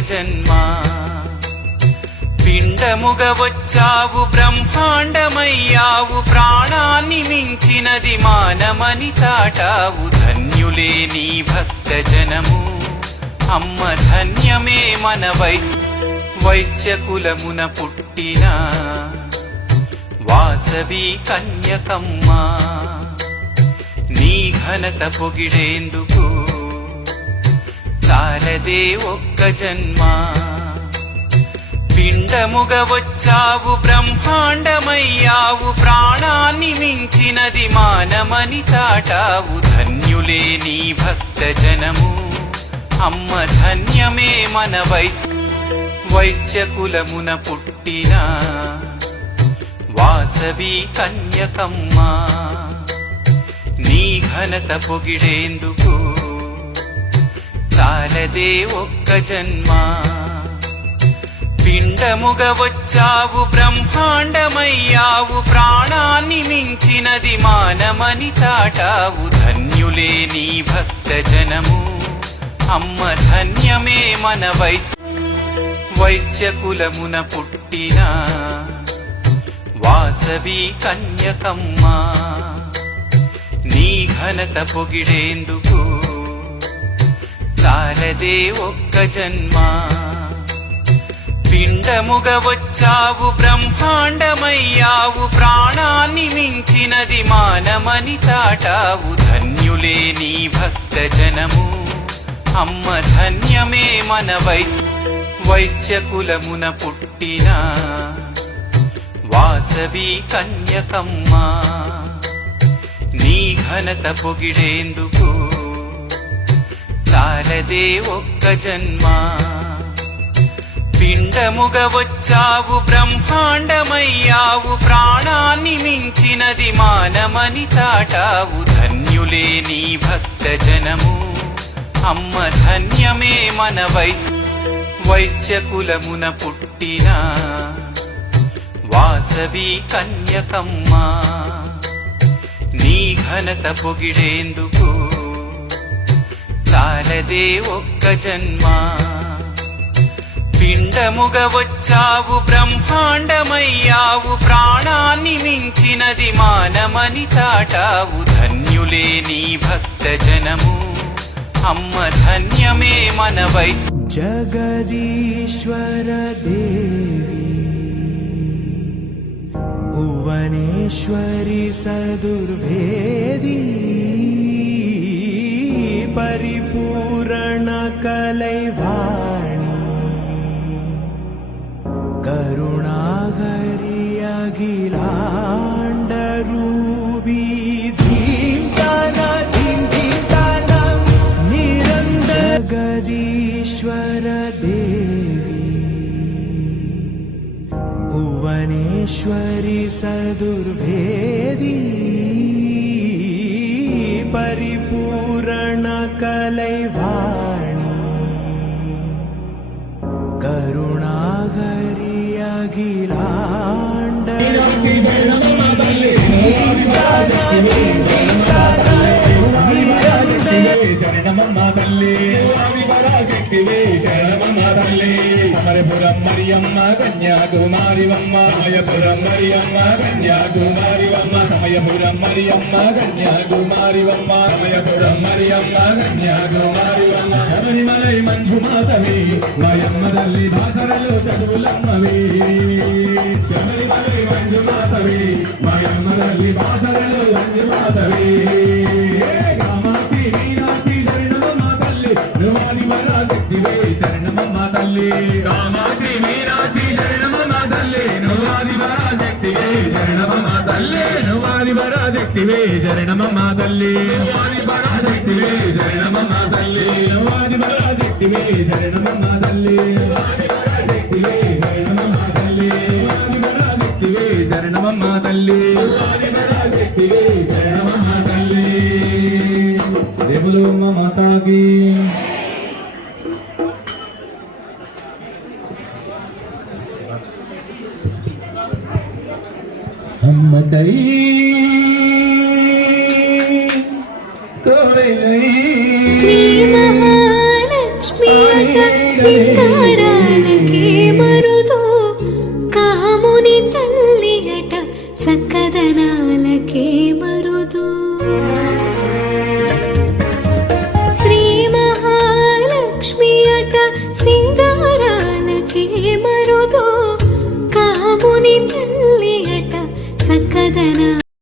జన్మ పిండముగ వచ్చావు బ్రహ్మాండమయ్యావు ప్రాణాన్ని మించినది మానమని చాటావు ధన్యులే నీ భక్త జనము అమ్మ ధన్యమే మన వైశ్య కులమున పుట్టిన వాసవి కన్యకమ్మ నీ ఘనత పొగిడేందుకు చాలదే ఒక్క జన్మ పిండముగ వచ్చావు బ్రహ్మాండమయ్యావు ప్రాణాన్ని మించినది మానమని చాటావు ధన్యులే నీ భక్త జనము అమ్మ ధన్యమే మన వైశ్య కులమున పుట్టిన వాసవి కన్యకమ్మ నీ ఘనత పొగిడేందుకు చాలదే ఒక్క జన్మ పిండముగ వచ్చావు బ్రహ్మాండమయ్యావు ప్రాణాన్ని మించినది మానమని చాటావు ధన్యులే నీ భక్త జనము అమ్మ ధన్యమే మన వైశ్య కులమున పుట్టిన వాసవి కన్యకమ్మ నీ ఘనత పొగిడేందుకు చాలదే ఒక్క జన్మ పిండముగ వచ్చావు బ్రహ్మాండమయ్యావు ప్రాణాన్ని మించినది మానమని చాటావు ధన్యులే నీ భక్త జనము అమ్మ ధన్యమే మన వైశ్య కులమున పుట్టిన వాసవి కన్యకమ్మ నీ ఘనత పొగిడేందుకు చాలదే ఒక్క జన్మ పిండముగ వచ్చావు బ్రహ్మాండమయ్యావు ప్రాణాన్ని మించినది మానమని చాటావు ధన్యులే నీ భక్త జనము అమ్మ ధన్యమే మన వైశ్య కులమున పుట్టిన వాసవి కన్యకమ్మ నీ ఘనత పొగిడేందుకు చాలదే ఒక్క జన్మ పిండముగ వచ్చావు బ్రహ్మాండమయ్యావు ప్రాణాన్ని మించినది మానమని చాటావు ధన్యులే నీ భక్త జనము అమ్మ ధన్యమే మన జగదీశ్వర దేవి భువనేశ్వరి సదుర్వేది పరిపూరణ కలైవాణి కరుణాహరి అఖిలాండ రూపీ జగదీశ్వర దేవి భువనేశ్వరి సదుర్వేది పరిపూరణ కలైవాణి కరుణాహరి అఖిలాండ జననమమ్మ తల్లి ఆదిపరాశక్తివే జననమమ్మ తల్లి సమరపురం మరియమ్మ కన్యాకుమారివమ్మ సమయపురం మరియమ్మ కన్యాకుమారివమ్మ సమయపురం మరియమ్మ కన్యాకుమారివమ్మ సమయపురం మరియమ్మ కన్యాకుమారివమ్మ శబరిమలై మంజుమాతవి మాయమ్మ తల్లి దాసరలో చదువులమ్మవి శబరిమలై మంజుమాతవి మాయమ్మ తల్లి దాసరలో మంజుమాతవి శరణమమ్మ తల్లి కామాక్షి మీనాక్షి శరణమమ్మ తల్లి నువ్వాది పరాశక్తివే శరణమమ్మ తల్లి నువ్వాది పరాశక్తివే శరణమమ్మ తల్లి నువ్వాది పరాశక్తివే శరణమమ్మ తల్లి నువ్వాది పరాశక్తివే శరణమమ్మ తల్లి నువ్వాది పరాశక్తివే శరణమమ్మ తల్లి నువ్వాది పరాశక్తివే శరణమమ్మ తల్లి నువ్వాది పరాశక్తివే శరణమమ్మ తల్లి రేపులమ్మ మాతాకి अम्मा कई श्री महालक्ष्मी సింగారాలకే మరుదో కాముని తల్లి అట చక్కదనాలకే మరుదో శ్రీ మహాలక్ష్మి అట సింగారాలకే మరుదో కాముని తల్లి అట చక్కదనాలకే